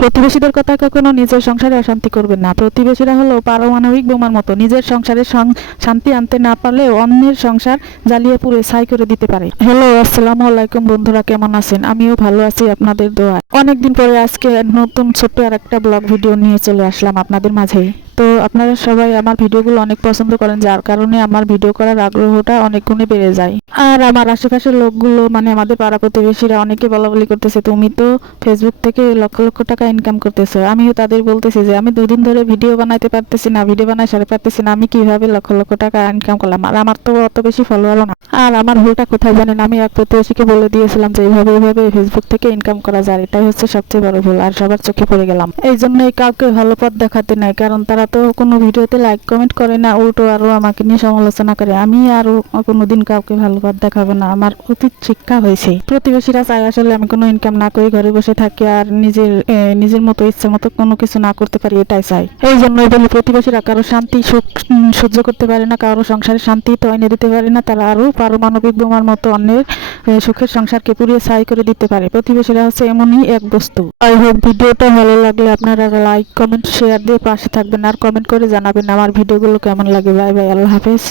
প্রতিবেশীদের কথা কখনো নিজের সংসারে অশান্তি করবেন না। প্রতিবেশীরা হলো পারমাণবিক বোমার মতো, নিজের সংসারে শান্তি আনতে না পারলেও অন্যের সংসার জ্বালিয়ে পুড়ে ছাই করে দিতে পারে। হ্যালো, আসসালামু আলাইকুম বন্ধুরা, কেমন আছেন? আমিও ভালো আছি আপনাদের দোয়ায়। অনেকদিন পরে আজকে নতুন ছোট্ট আর একটা ব্লগ ভিডিও নিয়ে চলে আসলাম আপনাদের মাঝে। তো আপনারা সবাই আমার ভিডিওগুলো অনেক পছন্দ করেন, যার কারণে আমার ভিডিও করার আগ্রহটা অনেক গুণে বেড়ে যায়। আর আমার আশেপাশের লোকগুলো, মানে আমাদের পাড়া প্রতিবেশীরা অনেকে বলাবলি করতেছে, তুমি তো ফেসবুক থেকে লক্ষ লক্ষ টাকা ইনকাম করতেছো। আমিও তাদের বলতেছি যে আমি দুদিন ধরে ভিডিও বানাইতে পারতেছি না, ভিডিও বানাই সারে পারতেছি না, আমি কিভাবে লক্ষ লক্ষ টাকা ইনকাম করলাম। আর আমার তো অত বেশি ফলোয়ারও না। আর আমার ভুলটা কোথায় জানেন? আমি এক প্রতিবেশীকে বলে দিয়েছিলাম যে এইভাবে ফেসবুক থেকে ইনকাম করা যায়, এটাই হচ্ছে সবচেয়ে বড় ভুল। আর সবার চোখে পড়ে গেলাম। এই জন্যই কাউকে ভালো পথ দেখাতে নাই, কারণ তারা তো কোনো ভিডিওতে লাইক কমেন্ট করে না, উল্টো আরো আমাকে নিয়ে সমালোচনা করে। আমি আরো কোনোদিন কাউকে ভালো পথ দেখাবো না, আমার অতীত শিক্ষা হয়েছে। প্রতিবেশীরা চায় আসলে আমি কোনো ইনকাম না করে ঘরে বসে থাকি আর নিজের মতো ইচ্ছা মতো কোনো কিছু না করতে পারি, এটাই চাই। এই জন্যই বলি, প্রতিবেশীরা কারো শান্তি সুখ সহ্য করতে পারে না, কারো সংসারে শান্তি তো এনে দিতে পারে না, তারা আরো পারমাণবিক বোমার মতো অন্যের সুখের সংসারকে পুড়িয়ে ছাই করে দিতে পারে। প্রতিবেশীরা হচ্ছে এমনই এক বস্তু। আই হোপ ভিডিওটা ভালো লাগলে আপনারা লাইক কমেন্ট শেয়ার দিয়ে পাশে থাকবেন আর কমেন্ট করে জানাবেন আমার ভিডিওগুলো কেমন লাগে। বাই বাই, আল্লাহ হাফেজ।